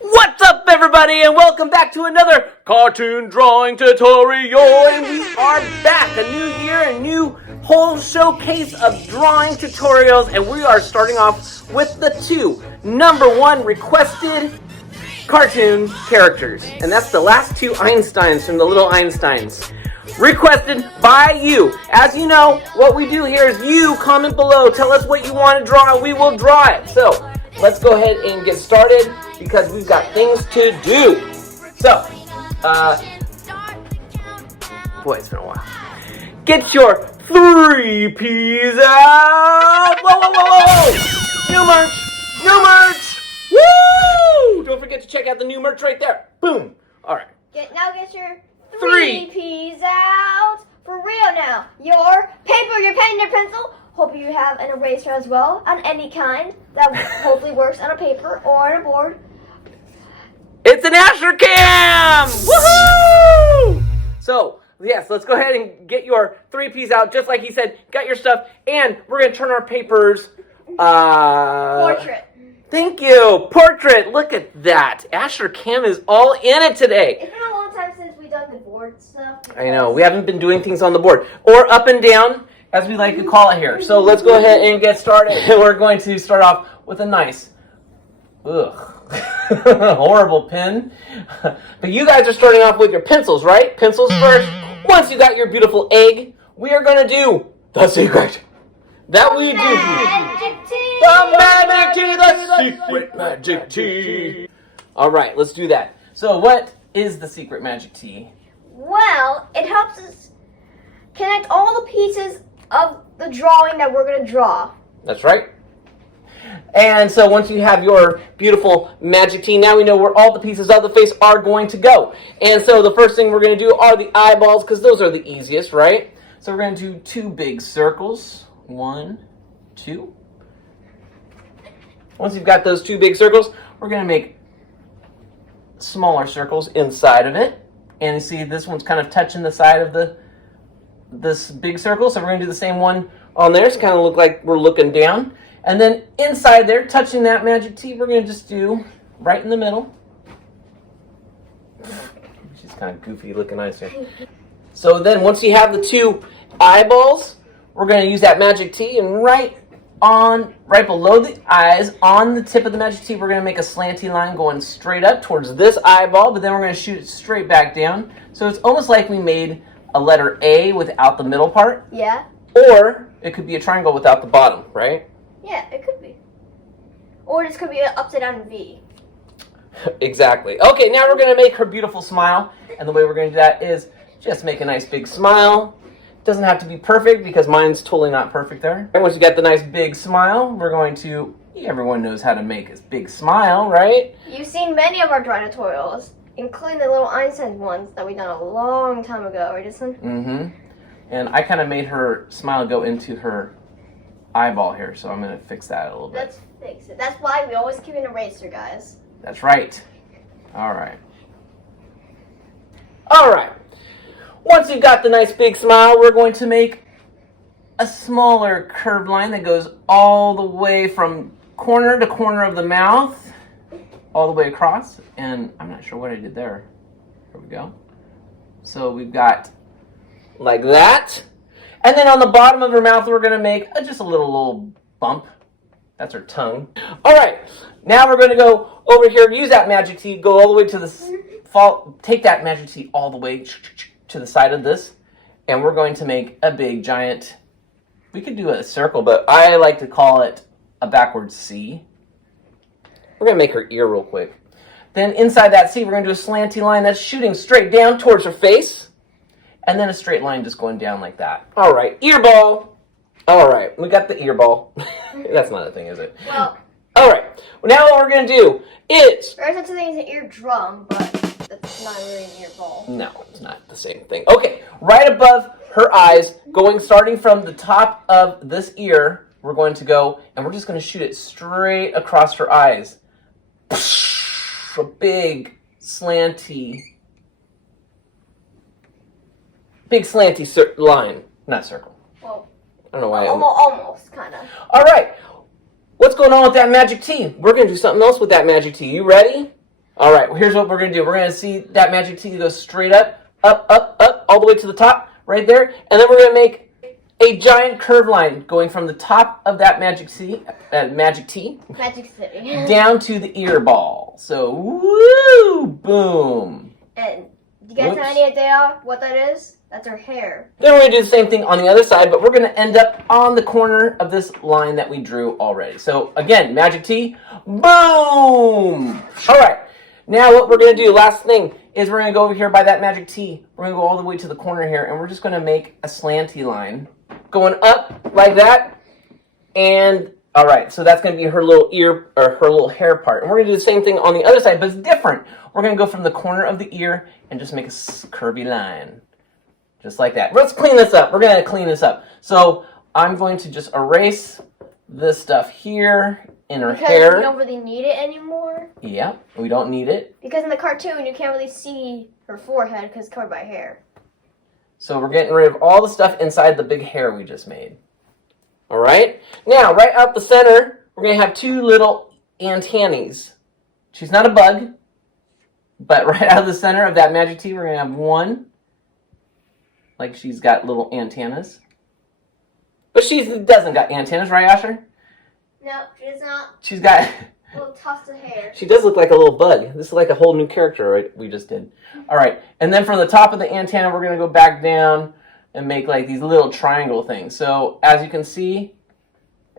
What's up, everybody, and welcome back to another cartoon drawing tutorial. And we are back, a new year, a new whole showcase of drawing tutorials, and we are starting off with the two #1 requested cartoon characters, and that's the last two Einsteins from the Little Einsteins. Requested by you. As you know, what we do here is you comment below, tell us what you want to draw, and we will draw it. So, let's go ahead and get started because we've got things to do. So, boy, it's been a while. Get your 3Ps out! Whoa, whoa, whoa, whoa! New merch! New merch! Woo! Don't forget to check out the new merch right there. Boom! Alright. Now get your 3Ps out. For real now. Your paper, your pen, your pencil. Hope you have an eraser as well, on any kind that hopefully works on a paper or on a board. It's an Asher Cam! Woohoo! So, yes, let's go ahead and get your 3Ps out, just like he said. Got your stuff, and we're going to turn our papers... Portrait. Thank you! Portrait! Look at that! Asher Cam is all in it today. It's been a long time since we've done the board stuff. I know, we haven't been doing things on the board. Or up and down, as we like to call it here. So let's go ahead and get started. We're going to start off with a nice, horrible pen. But you guys are starting off with your pencils, right? Pencils first. Once you got your beautiful egg, we are going to do the secret. That we do. Magic tea. The magic tea, the secret magic tea. All right, let's do that. So what is the secret magic tea? Well, it helps us connect all the pieces of the drawing that we're going to draw. That's right. And so once you have your beautiful magic tea, now we know where all the pieces of the face are going to go. And so the first thing we're going to do are the eyeballs, because those are the easiest, right? So we're going to do 2 big circles. 1, 2. Once you've got those 2 big circles, we're going to make smaller circles inside of it. And you see this one's kind of touching the side of this big circle. So we're going to do the same one on there. It's kind of look like we're looking down. And then inside there, touching that magic tea, we're going to just do right in the middle. She's kind of goofy looking eyes here. So then once you have the 2 eyeballs, we're going to use that magic tea, and right below the eyes, on the tip of the magic tea, we're going to make a slanty line going straight up towards this eyeball, but then we're going to shoot it straight back down. So it's almost like we made a letter A without the middle part. Yeah. Or it could be a triangle without the bottom, right? Yeah, it could be. Or this could be an upside down V. Exactly. Okay, now we're going to make her beautiful smile, and the way we're going to do that is just make a nice big smile. Doesn't have to be perfect because mine's totally not perfect there. And once you got the nice big smile, we're going to, everyone knows how to make a big smile, right? You've seen many of our drawing tutorials, including the Little Einsteins ones that we done a long time ago, right, Jason? Mm-hmm. And I kind of made her smile go into her eyeball here, so I'm going to fix that a little bit. Let's fix it. That's why we always keep an eraser, guys. That's right. All right. All right. Once you've got the nice big smile, we're going to make a smaller curved line that goes all the way from corner to corner of the mouth, all the way across. And I'm not sure what I did there. There we go. So we've got like that. And then on the bottom of her mouth, we're going to make just a little bump. That's her tongue. All right. Now we're going to go over here, use that magic tea, go all the way to the take that magic tea all the way to the side of this, and we're going to make a big giant, we could do a circle, but I like to call it a backwards C. We're going to make her ear real quick. Then inside that C, we're going to do a slanty line that's shooting straight down towards her face, and then a straight line just going down like that. All right, ear ball. All right, we got the ear ball. That's not a thing, is it? Well. All right, well, now what we're going to do is... There's such a thing as an eardrum, but that's not really an ear ball. No, it's not the same thing. Okay, right above her eyes, starting from the top of this ear, we're going to go, and we're just going to shoot it straight across her eyes. A big slanty line, not circle. Well, I don't know why. almost kind of. All right, what's going on with that magic T? We're going to do something else with that magic T. You ready? All right, well, here's what we're going to do. We're going to see that magic T go straight up, all the way to the top, right there. And then we're going to make a giant curved line going from the top of that magic T, Magic City. down to the ear ball. So, woo, boom. And do you guys have any idea what that is? That's her hair. Then we're going to do the same thing on the other side, but we're going to end up on the corner of this line that we drew already. So, again, magic T, boom. All right. Now what we're going to do, last thing, is we're going to go over here by that magic T. We're going to go all the way to the corner here, and we're just going to make a slanty line going up like that. And, all right, so that's going to be her little ear, or her little hair part. And we're going to do the same thing on the other side, but it's different. We're going to go from the corner of the ear and just make a curvy line. Just like that. Let's clean this up. We're going to clean this up. So I'm going to just erase this stuff here in her hair. Because we don't really need it anymore. Yeah, we don't need it. Because in the cartoon, you can't really see her forehead because it's covered by hair. So we're getting rid of all the stuff inside the big hair we just made. All right? Now, right out the center, we're going to have two little antennaes. She's not a bug, but right out of the center of that magic T, we're going to have one. Like she's got little antennas. But she doesn't got antennas, right, Asher? No, she does not. She's got little tufts of hair. She does look like a little bug. This is like a whole new character, right? We just did. All right. And then from the top of the antenna, we're going to go back down and make like these little triangle things. So as you can see,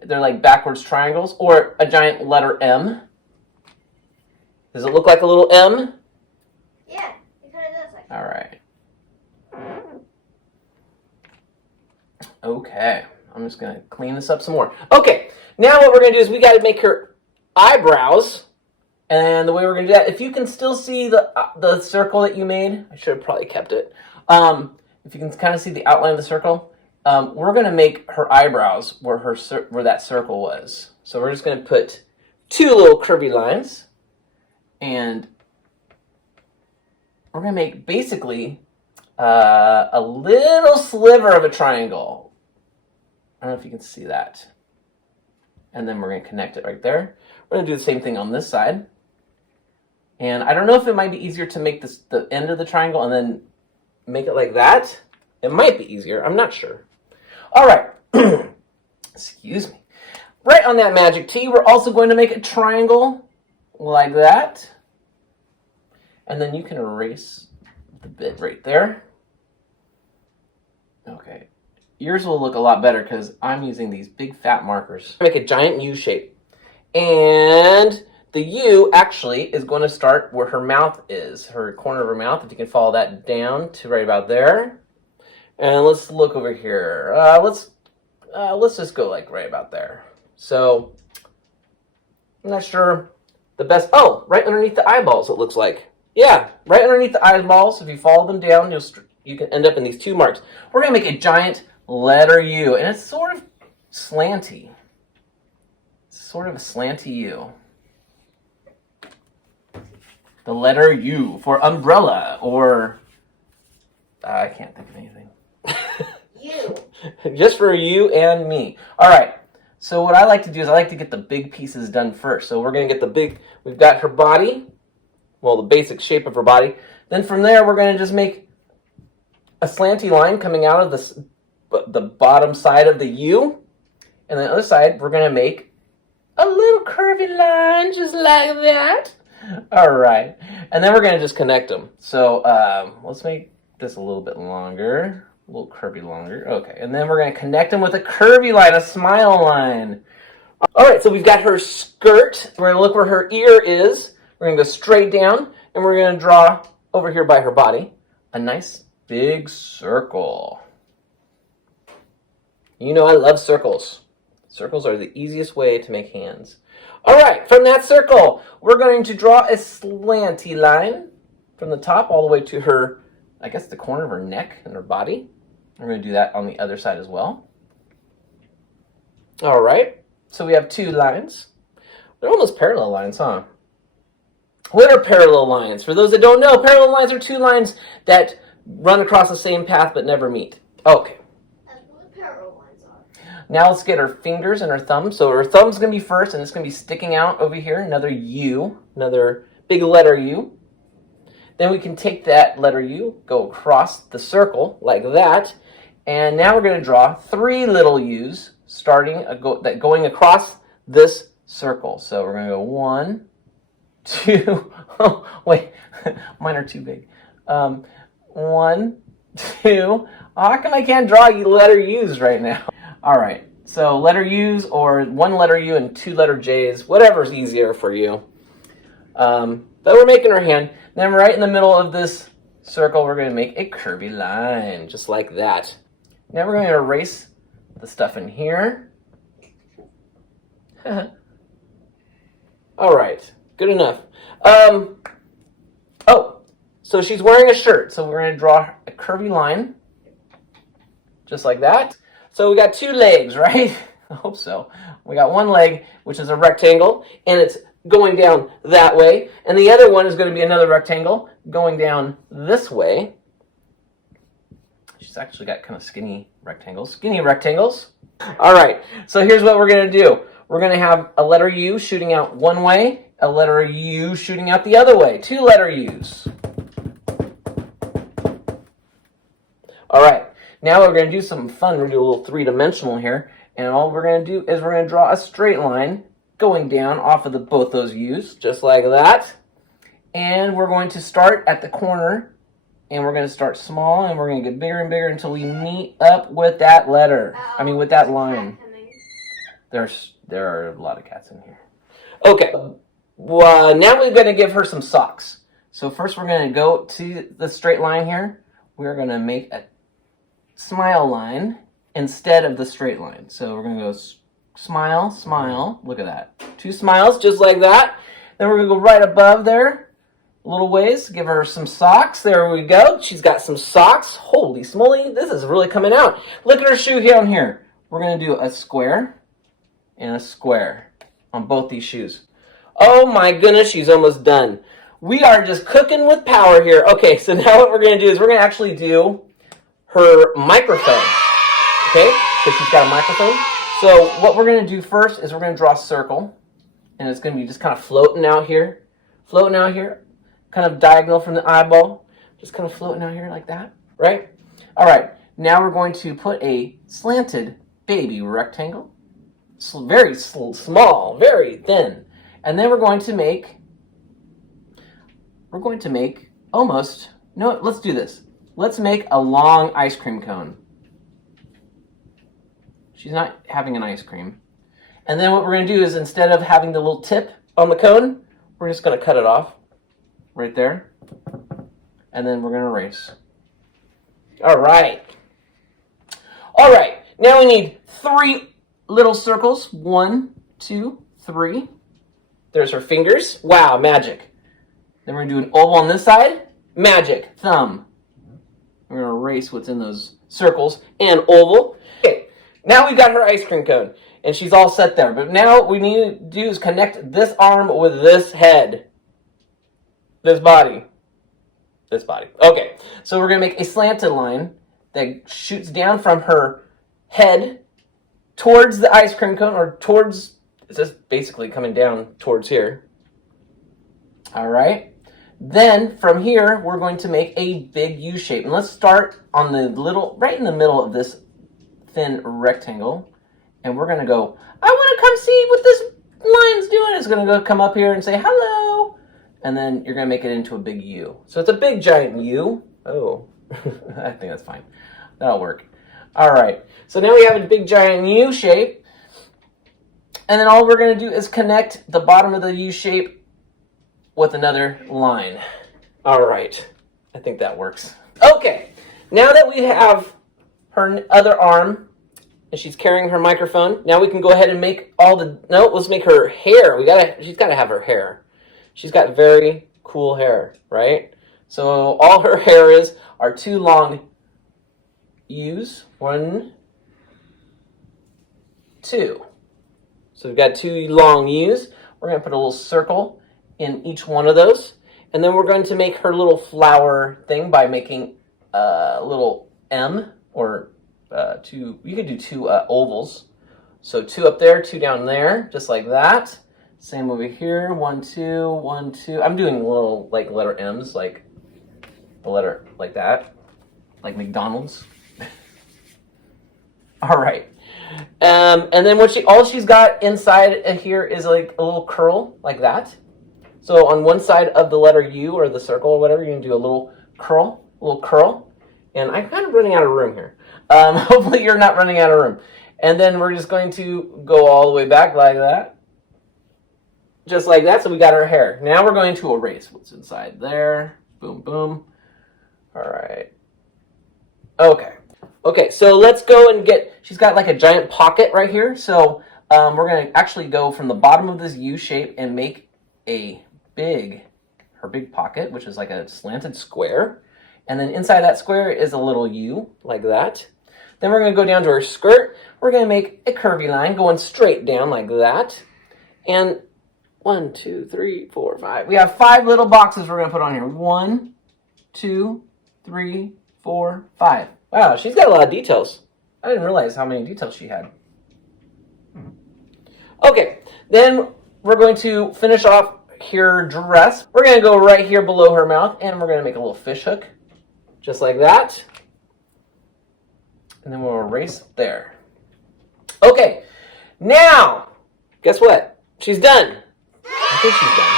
they're like backwards triangles or a giant letter M. Does it look like a little M? Yeah, it kind of does. Like All right. Okay. I'm just going to clean this up some more. Okay. Now what we're going to do is we got to make her eyebrows. And the way we're going to do that, if you can still see the circle that you made, I should have probably kept it. If you can kind of see the outline of the circle, we're going to make her eyebrows where that circle was. So we're just going to put two little curvy lines. And we're going to make basically a little sliver of a triangle. I don't know if you can see that. And then we're going to connect it right there. We're going to do the same thing on this side. And I don't know if it might be easier to make the end of the triangle and then make it like that. It might be easier. I'm not sure. All right. Excuse me. Right on that magic T, we're also going to make a triangle like that. And then you can erase the bit right there. Okay. Yours will look a lot better because I'm using these big fat markers. Make a giant U shape. And the U actually is going to start where her mouth is, her corner of her mouth. If you can follow that down to right about there. And let's look over here. Let's just go like right about there. So I'm not sure the best. Oh, right underneath the eyeballs it looks like. Yeah, right underneath the eyeballs. If you follow them down, you can end up in these two marks. We're going to make a giant letter U, and it's sort of slanty. It's sort of a slanty U. The letter U for umbrella, or I can't think of anything. you. Just for you and me. All right. So what I like to do is I like to get the big pieces done first. So we're going to get we've got her body, well, the basic shape of her body. Then from there, we're going to just make a slanty line coming out of the bottom side of the U. And then the other side, we're going to make a little curvy line just like that. All right. And then we're going to just connect them. So let's make this a little bit longer. A little curvy longer. Okay. And then we're going to connect them with a curvy line, a smile line. All right. So we've got her skirt. We're going to look where her ear is. We're going to go straight down. And we're going to draw over here by her body a nice big circle. You know I love circles. Circles are the easiest way to make hands. All right, from that circle, we're going to draw a slanty line from the top all the way to her, I guess the corner of her neck and her body. We're going to do that on the other side as well. All right, so we have two lines. They're almost parallel lines, huh? What are parallel lines? For those that don't know, parallel lines are two lines that run across the same path but never meet. Okay. That's what parallel lines are. Now let's get her fingers and her thumb. So her thumb's going to be first, and it's going to be sticking out over here. Another U, another big letter U. Then we can take that letter U, go across the circle like that. And now we're going to draw 3 little U's going across this circle. So we're going to go 1, 2. Oh, wait, mine are too big. 1, 2. How come I can't draw letter U's right now? All right, so letter U's or 1 letter U and 2 letter J's, whatever's easier for you. But we're making our hand. Then right in the middle of this circle, we're going to make a curvy line, just like that. Now we're going to erase the stuff in here. All right, good enough. Oh, so she's wearing a shirt, so we're going to draw a curvy line, just like that. So we got 2 legs, right? I hope so. We got 1 leg, which is a rectangle, and it's going down that way. And the other one is going to be another rectangle going down this way. She's actually got kind of skinny rectangles. Skinny rectangles. All right, so here's what we're going to do. We're going to have a letter U shooting out one way, a letter U shooting out the other way. 2 letter U's. All right, now we're going to do something fun. We're going to do a little 3-dimensional here. And all we're going to do is we're going to draw a straight line going down off of both those U's, just like that. And we're going to start at the corner, and we're going to start small, and we're going to get bigger and bigger until we meet up with that letter. With that line. There are a lot of cats in here. Okay, well, now we're going to give her some socks. So first we're going to go to the straight line here. We're going to make a smile line instead of the straight line. So we're going to go smile, smile. Look at that. 2 smiles, just like that. Then we're going to go right above there a little ways. Give her some socks. There we go. She's got some socks. Holy smoly, this is really coming out. Look at her shoe down here. We're going to do a square and a square on both these shoes. Oh my goodness, she's almost done. We are just cooking with power here. Okay, so now what we're going to do is we're going to actually do her microphone. Okay, because she's got a microphone. So what we're going to do first is we're going to draw a circle. And it's going to be just kind of floating out here. Floating out here. Kind of diagonal from the eyeball. Just kind of floating out here like that. Right? All right. Now we're going to put a slanted baby rectangle. Very small. Very thin. And then we're going to make almost... No, let's do this. Let's make a long ice cream cone. She's not having an ice cream. And then what we're going to do is instead of having the little tip on the cone, we're just going to cut it off right there. And then we're going to erase. All right. All right. Now we need 3 little circles. 1, 2, 3. There's her fingers. Wow, magic. Then we're going to do an oval on this side. Magic. Thumb. We're going to erase what's in those circles and oval. Okay. Now we've got her ice cream cone, and she's all set there. But now what we need to do is connect this arm with this head. This body. This body. Okay, so we're going to make a slanted line that shoots down from her head towards the ice cream cone, or towards, it's just basically coming down towards here. All right. Then from here, we're going to make a big U shape. And let's start on the little, right in the middle of this thin rectangle, and we're going to go, I want to come see what this line's doing. It's going to go come up here and say hello, and then you're going to make it into a big U. So it's a big giant U. Oh, I think that's fine. That'll work. All right, so now we have a big giant U shape, and then all we're going to do is connect the bottom of the U shape with another line. All right, I think that works. Okay, now that we have her other arm, and she's carrying her microphone. Now we can go ahead and make let's make her hair. She's gotta have her hair. She's got very cool hair, right? So all her hair are 2 long U's. 1, 2. So we've got 2 long U's. We're gonna put a little circle in each one of those. And then we're going to make her little flower thing by making a little M, or you could do 2 ovals. So 2 up there, 2 down there, just like that. Same over here, 1, 2, 1, 2. I'm doing little like letter M's, like the letter like that, like McDonald's. All right. And then all she's got inside here is like a little curl like that. So on one side of the letter U or the circle or whatever, you're gonna do a little curl. And I'm kind of running out of room here. Hopefully you're not running out of room. And then we're just going to go all the way back like that. Just like that, so we got our hair. Now we're going to erase what's inside there. Boom, boom. All right. Okay, so let's go and she's got like a giant pocket right here. So we're going to actually go from the bottom of this U shape and make her big pocket, which is like a slanted square. And then inside that square is a little U, like that. Then we're going to go down to her skirt. We're going to make a curvy line going straight down like that. And 1, 2, 3, 4, 5. We have 5 little boxes we're going to put on here. 1, 2, 3, 4, 5. Wow, she's got a lot of details. I didn't realize how many details she had. Okay, then we're going to finish off her dress. We're going to go right here below her mouth, and we're going to make a little fish hook, just like that. And then we'll erase there. Okay, now, guess what? She's done. I think she's done.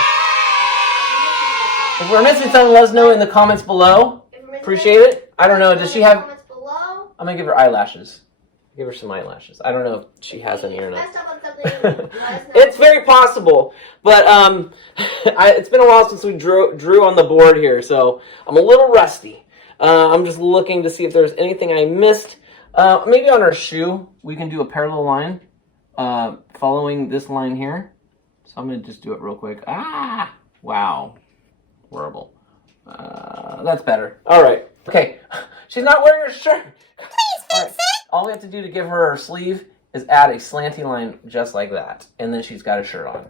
If we're missing something, let us know in the comments below. Appreciate it. I don't know, does she have... I'm going to give her eyelashes. Give her some eyelashes. I don't know if she has any or not. It's very possible. But it's been a while since we drew on the board here, so I'm a little rusty. I'm just looking to see if there's anything I missed. Maybe on our shoe, we can do a parallel line following this line here. So I'm going to just do it real quick. Ah! Wow. Horrible. That's better. All right. Okay. She's not wearing her shirt. Please fix it. All we have to do to give her sleve is add a slanty line just like that. And then she's got a shirt on.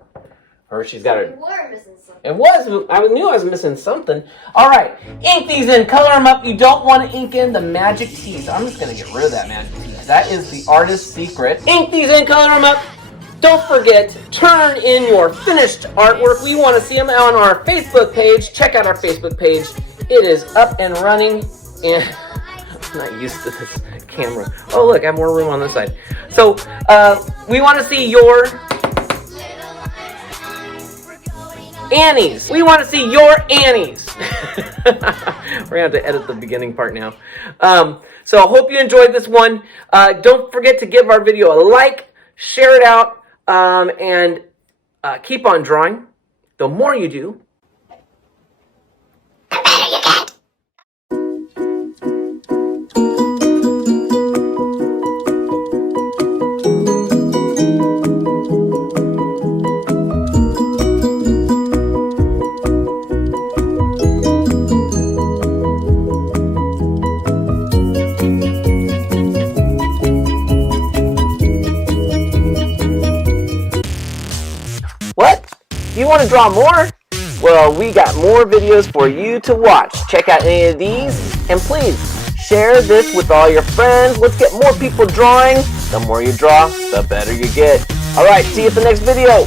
Or she's got You were missing something. It was. I knew I was missing something. All right. Ink these in. Color them up. You don't want to ink in the magic T. So I'm just going to get rid of that magic T. That is the artist's secret. Ink these in. Color them up. Don't forget, turn in your finished artwork. We want to see them on our Facebook page. Check out our Facebook page. It is up and running. And I'm not used to this camera. Oh, look, I have more room on this side. So we want to see your Annies. We want to see your Annies. We're going to have to edit the beginning part now. So I hope you enjoyed this one. Don't forget to give our video a like, share it out, and keep on drawing. The more you do, the better you get. What? You want to draw more? Well, we got more videos for you to watch. Check out any of these, and please share this with all your friends. Let's get more people drawing. The more you draw, the better you get. All right, see you at the next video.